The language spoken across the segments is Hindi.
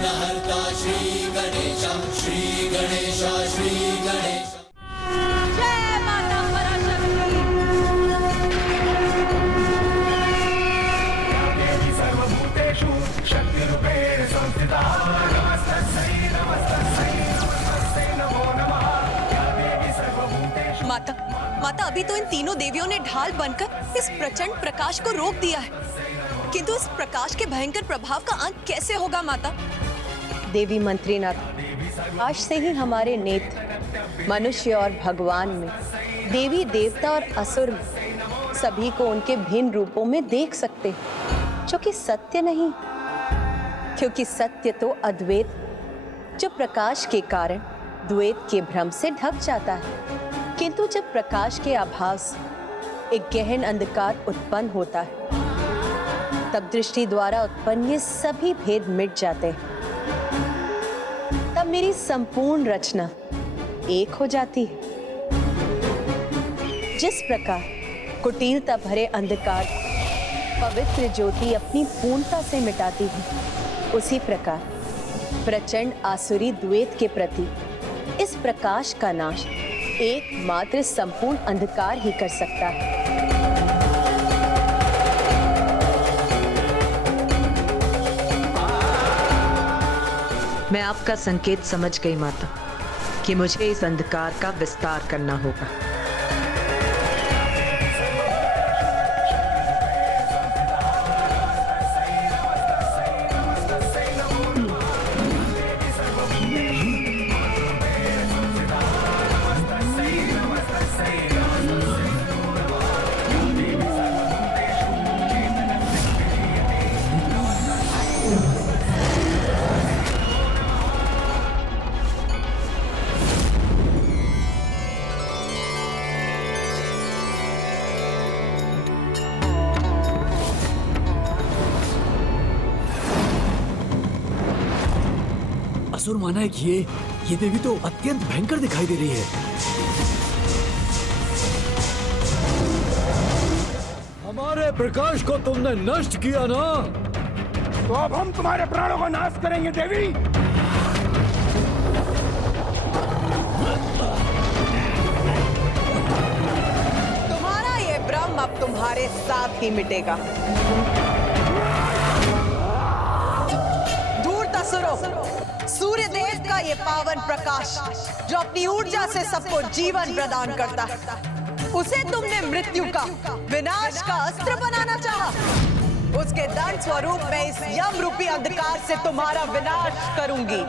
विघ्नहर्ता श्री गणेश, श्री गणेश, श्री गणेश। जय माता पराशक्ति। देवी सर्वभूतेषु शक्तिरूपेण संस्थिता। नमस्तस्यै नमस्तस्यै नमस्तस्यै नमो नमः। देवी सर्वभूतेषु। माता, माता, अभी तो इन तीनों देवियों ने ढाल बनकर इस प्रचंड प्रकाश को रोक दिया है, किंतु इस प्रकाश के भयंकर प्रभाव का अंत कैसे होगा माता? देवी मंत्रीनाथ, आज से ही हमारे नेत्र मनुष्य और भगवान में, देवी देवता और असुर में सभी को उनके भिन्न रूपों में देख सकते हैं, जो कि सत्य नहीं, क्योंकि सत्य तो अद्वैत, जो प्रकाश के कारण द्वैत के भ्रम से ढक जाता है। किंतु जब प्रकाश के आभास एक गहन अंधकार उत्पन्न होता है, तब दृष्टि द्वारा उत्पन्न ये सभी भेद मिट जाते हैं। तब मेरी संपूर्ण रचना एक हो जाती है। जिस प्रकार कुटिलता भरे अंधकार पवित्र ज्योति अपनी पूर्णता से मिटाती है, उसी प्रकार प्रचंड आसुरी द्वैत के प्रति इस प्रकाश का नाश एकमात्र संपूर्ण अंधकार ही कर सकता है। मैं आपका संकेत समझ गई माता कि मुझे इस अंधकार का विस्तार करना होगा। असुर माना है कि ये देवी तो अत्यंत भयंकर दिखाई दे रही है। हमारे प्रकाश को तुमने नष्ट किया ना, तो अब हम तुम्हारे प्राणों का नाश करेंगे देवी। तुम्हारा ये भ्रम अब तुम्हारे साथ ही मिटेगा। सूर्य देव का ये पावन प्रकाश जो अपनी ऊर्जा से सबको जीवन प्रदान करता है, उसे तुमने मृत्यु का, विनाश का अस्त्र बनाना चाहा। उसके दंड स्वरूप मैं इस यम रूपी अंधकार से तुम्हारा विनाश करूंगी।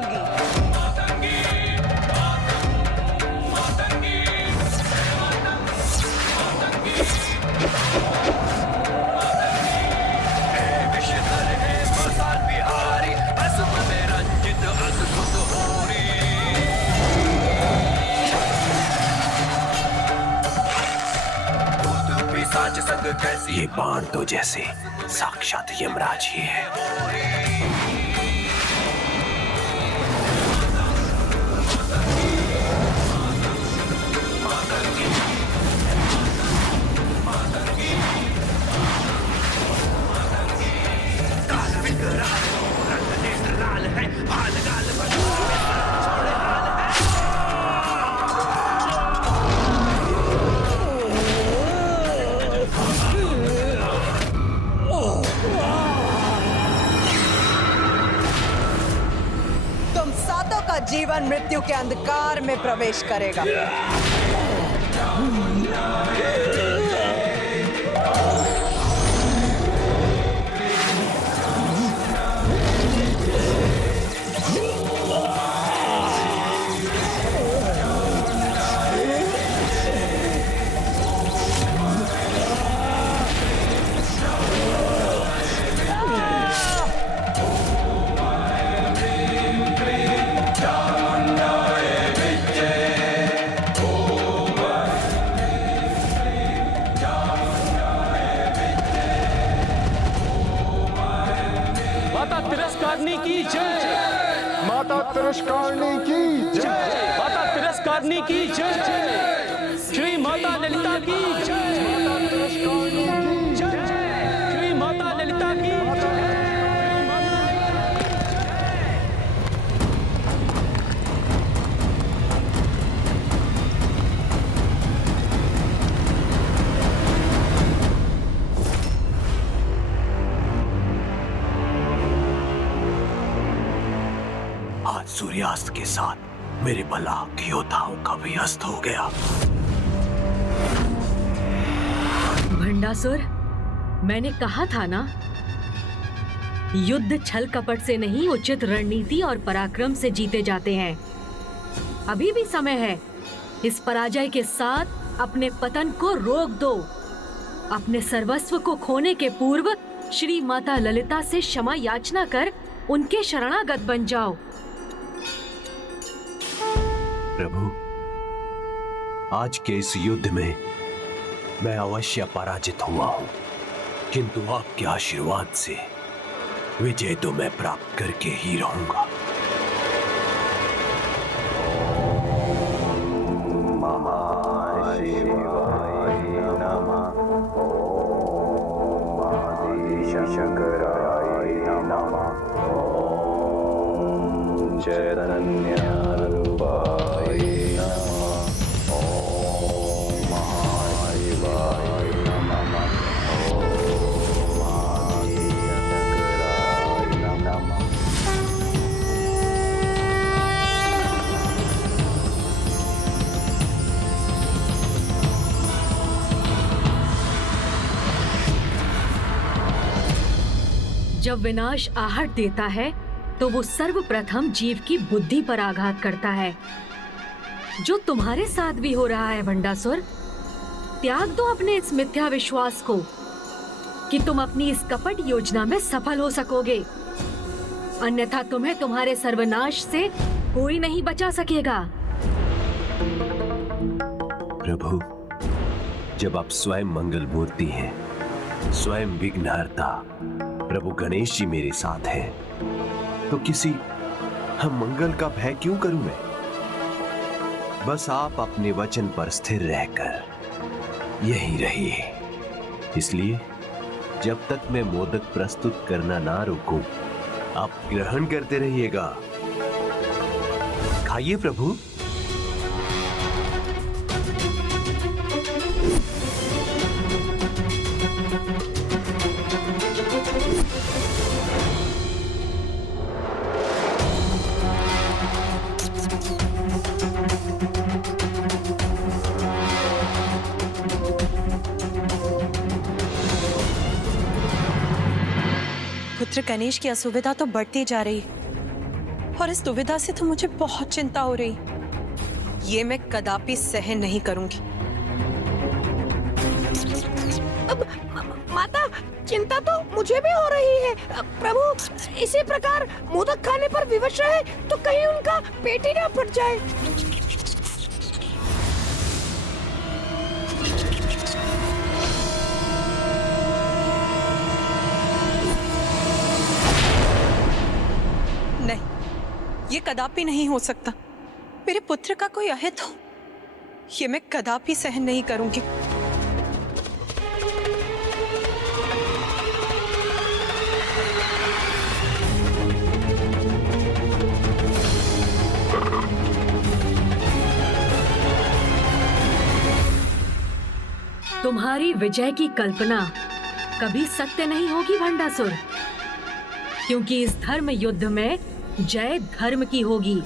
ये बाण तो जैसे साक्षात यमराज ही है। जीवन मृत्यु के अंधकार में प्रवेश करेगा। तिरस्कारनी की जय। माता तिरस्कारनी की जय। माता तिरस्कारनी की जय। श्री माता ललिता की जय। माता तिरस्कारनी की जय। श्री माता ललिता की जय। आज सूर्यास्त के साथ मेरे बलाक योद्धाओं का भी अस्त हो गया। भंडासुर, मैंने कहा था ना, युद्ध छल कपट से नहीं, उचित रणनीति और पराक्रम से जीते जाते हैं। अभी भी समय है। इस पराजय के साथ अपने पतन को रोक दो। अपने सर्वस्व को खोने के पूर्व श्री माता ललिता से क्षमा याचना कर उनके शरणागत बन जाओ। प्रभु, आज के इस युद्ध में मैं अवश्य पराजित हुआ हूं, किंतु आपके आशीर्वाद से विजय तो मैं प्राप्त करके ही रहूंगा। जब विनाश आहट देता है तो वो सर्वप्रथम जीव की बुद्धि पर आघात करता है, जो तुम्हारे साथ भी हो रहा है भंडासुर। त्याग दो अपने इस मिथ्या विश्वास को कि तुम अपनी इस कपट योजना में सफल हो सकोगे, अन्यथा तुम्हें तुम्हारे सर्वनाश से कोई नहीं बचा सकेगा। प्रभु, जब आप स्वयं मंगल मूर्ति हैं, स्वयं विघ्नहर्ता प्रभु गणेश जी मेरे साथ हैं, तो किसी हम मंगल का भय क्यों करूं मैं? बस आप अपने वचन पर स्थिर रहकर यहीं रहिए। इसलिए जब तक मैं मोदक प्रस्तुत करना ना रोकूं, आप ग्रहण करते रहिएगा। खाइए प्रभु। पुत्र गणेश की असुविधा तो बढ़ती जा रही है और इस दुविधा से तो मुझे बहुत चिंता हो रही। ये मैं कदापि सहन नहीं करूंगी। माता, चिंता तो मुझे भी हो रही है। प्रभु, इसी प्रकार मोदक खाने पर विवश रहे तो कहीं उनका पेट ही ना फट जाए। ये कदापि नहीं हो सकता। मेरे पुत्र का कोई अहित हो, ये मैं कदापि सहन नहीं करूंगी। तुम्हारी विजय की कल्पना कभी सत्य नहीं होगी भंडासुर, क्योंकि इस धर्म युद्ध में जय धर्म की होगी।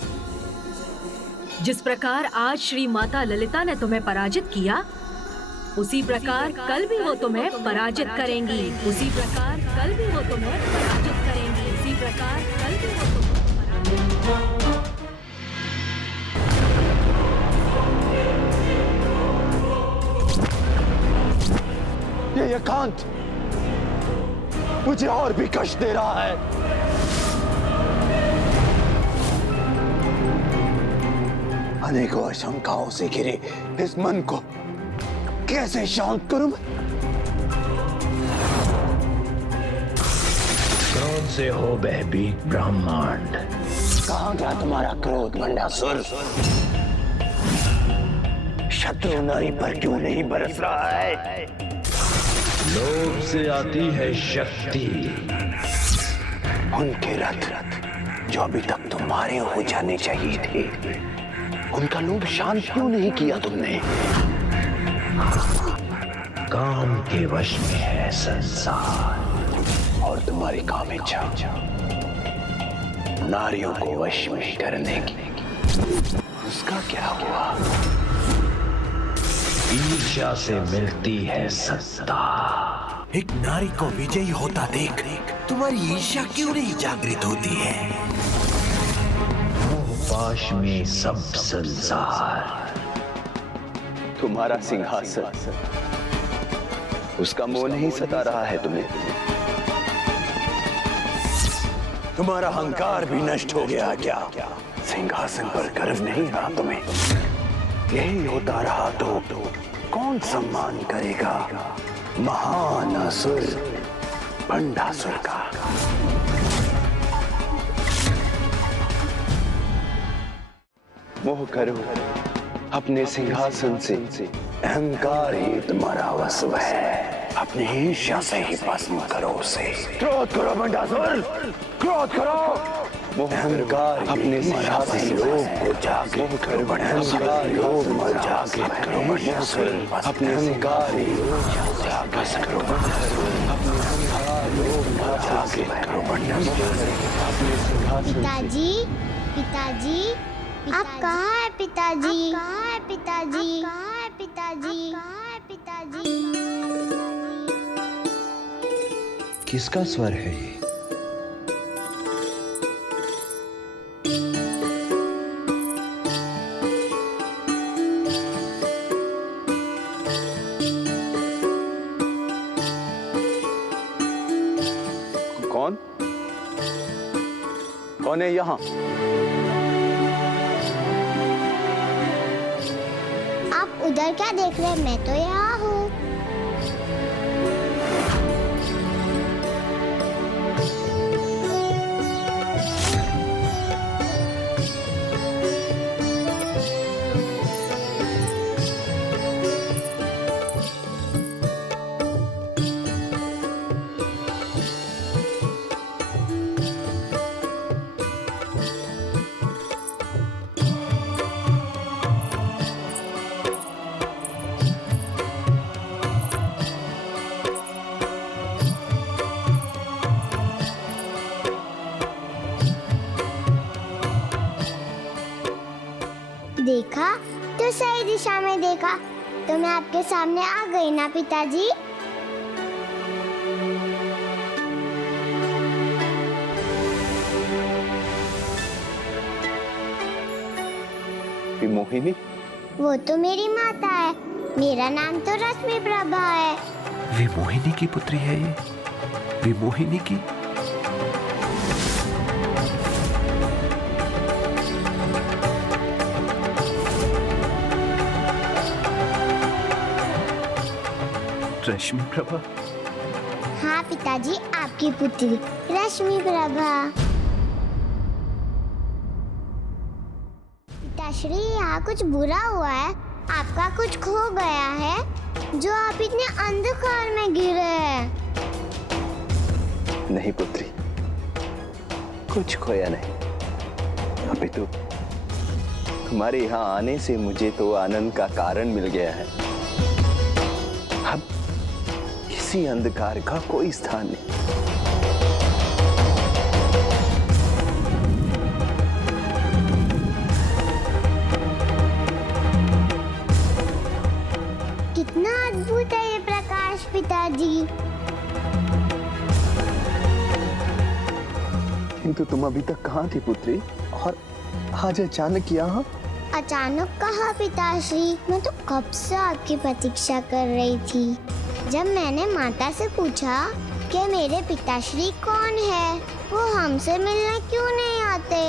जिस प्रकार आज श्री माता ललिता ने तुम्हें पराजित किया, उसी प्रकार कल भी वो तुम्हें पराजित करेंगी। उसी प्रकार कल भी वो तुम्हें पराजित करेंगी। उसी प्रकार कल भी वो तुम्हें ये एकांत मुझे और भी कष्ट दे रहा है। अनेकों आशंकाओं से घिरे इस मन को कैसे शांत करूं मैं? क्रोध से हो भयभीत ब्रह्मांड। कहां गया तुम्हारा क्रोध भंडासुर? शत्रु नारी पर क्यों नहीं बरस रहा है? लोभ से आती है शक्ति। उनके रथ जो अभी तक तुम्हारे हो जाने चाहिए थे, उनका लोभ शांत क्यों नहीं किया तुमने? काम के वश में है संसार और तुम्हारी काम इच्छा नारियों को वश में करने की, उसका क्या हुआ? ईर्ष्या से मिलती है सत्ता। एक नारी को विजयी होता देख तुम्हारी ईर्ष्या क्यों नहीं जागृत होती है? पाश में सब संसार। तुम्हारा सिंहासन, उसका मोह नहीं सता रहा है तुम्हें? तुम्हारा अहंकार भी नष्ट हो गया क्या? सिंहासन पर गर्व नहीं रहा तुम्हें? यही होता रहा तो कौन सम्मान करेगा महान असुर भंडासुर का? मोह करो अपने सिंहासन से, अहंकार ही तुम्हारा वश है। अपनी ईर्ष्या से ही भस्म करो उसे। क्रोध करो भंडासुर, क्रोध करो। अहंकार अपने सिंहासन से लोग को जागृत करो। अहंकार लोग को जागृत करो भंडासुर। अपने अहंकार ही जागृत करो भंडासुर। अपने अहंकार लोग को जागृत करो भंडासुर। अपने सिंहासन। पिताजी, पिताजी, आप कहाँ है पिताजी? कहाँ है पिताजी? कहाँ है पिताजी? कहाँ है पिताजी? किसका स्वर है ये? कौन? कौन है यहाँ? आप उधर क्या देख रहे हैं? मैं तो यहाँ हूँ। देखा तो सही दिशा में देखा तो मैं आपके सामने आ गई ना पिताजी। मोहिनी? वो तो मेरी माता है। मेरा नाम तो रश्मि प्रभा है। वे मोहिनी की पुत्री है ये? वे मोहिनी की? रश्मि प्रभा? हाँ पिताजी, आपकी पुत्री रश्मि प्रभा। पिताश्री, यहाँ कुछ बुरा हुआ है। आपका कुछ खो गया है जो आप इतने अंधकार में गिरे हैं। नहीं पुत्री, कुछ खोया नहीं। अभी तो तुम्हारे यहाँ आने से मुझे तो आनंद का कारण मिल गया है। अब किसी अंधकार का कोई स्थान नहीं। कितना अद्भुत है ये प्रकाश पिताजी। किंतु तुम अभी तक कहाँ थी पुत्री, और आज अचानक यहाँ? अचानक कहा पिताश्री, मैं तो कब से आपकी प्रतीक्षा कर रही थी। जब मैंने माता से पूछा कि मेरे पिताश्री कौन है, वो हमसे मिलने क्यों नहीं आते,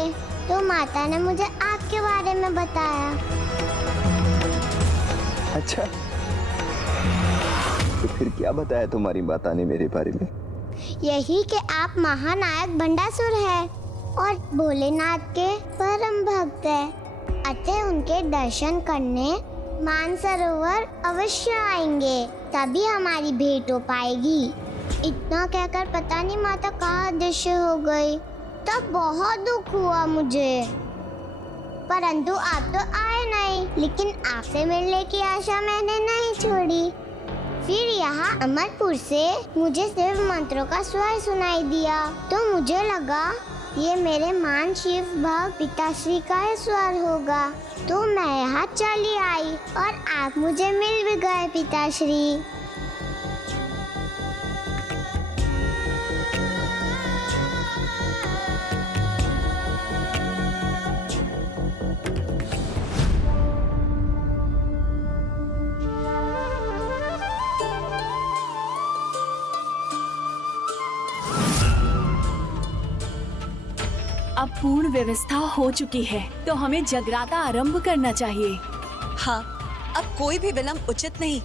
तो माता ने मुझे आपके बारे में बताया। अच्छा, तो फिर क्या बताया तुम्हारी माता ने मेरे बारे में? यही कि आप महानायक भंडासुर है और भोलेनाथ के परम भक्त है। अतः उनके दर्शन करने मानसरोवर अवश्य आएंगे, तभी हमारी भेंट हो पाएगी। इतना कहकर पता नहीं माता कहाँ अदृश्य हो गई। तब बहुत दुख हुआ मुझे, परंतु आप तो आए नहीं। लेकिन आपसे मिलने की आशा मैंने नहीं छोड़ी। फिर यहाँ अमरपुर से मुझे शिव मंत्रों का स्वर सुनाई दिया, तो मुझे लगा ये मेरे मान शिव भक्त पिताश्री का ही स्वर होगा। तो मैं यहाँ चली आई और आप मुझे मिल भी गए पिताश्री। अब पूर्ण व्यवस्था हो चुकी है तो हमें जगराता आरंभ करना चाहिए। हाँ, अब कोई भी विलंब उचित नहीं।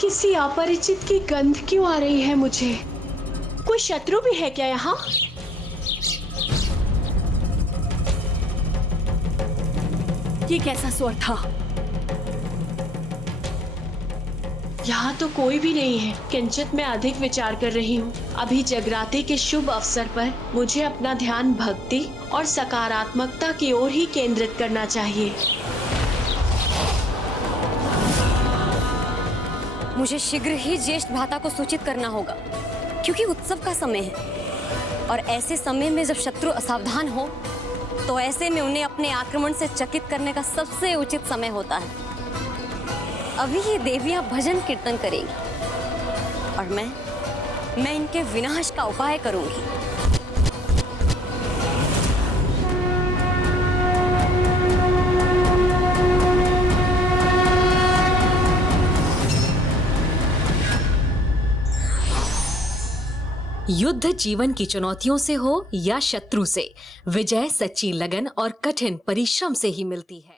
किसी अपरिचित की गंध क्यों आ रही है मुझे? कोई शत्रु भी है क्या यहाँ? ये कैसा स्वर था? यहाँ तो कोई भी नहीं है। किंचित मैं अधिक विचार कर रही हूँ। अभी जगराते के शुभ अवसर पर मुझे अपना ध्यान भक्ति और सकारात्मकता की ओर ही केंद्रित करना चाहिए। मुझे शीघ्र ही ज्येष्ठ भ्राता को सूचित करना होगा, क्योंकि उत्सव का समय है और ऐसे समय में जब शत्रु असावधान हो तो ऐसे में उन्हें अपने आक्रमण से चकित करने का सबसे उचित समय होता है। अभी ये देवियां भजन कीर्तन करेंगी और मैं इनके विनाश का उपाय करूंगी। युद्ध जीवन की चुनौतियों से हो या शत्रु से, विजय सच्ची लगन और कठिन परिश्रम से ही मिलती है।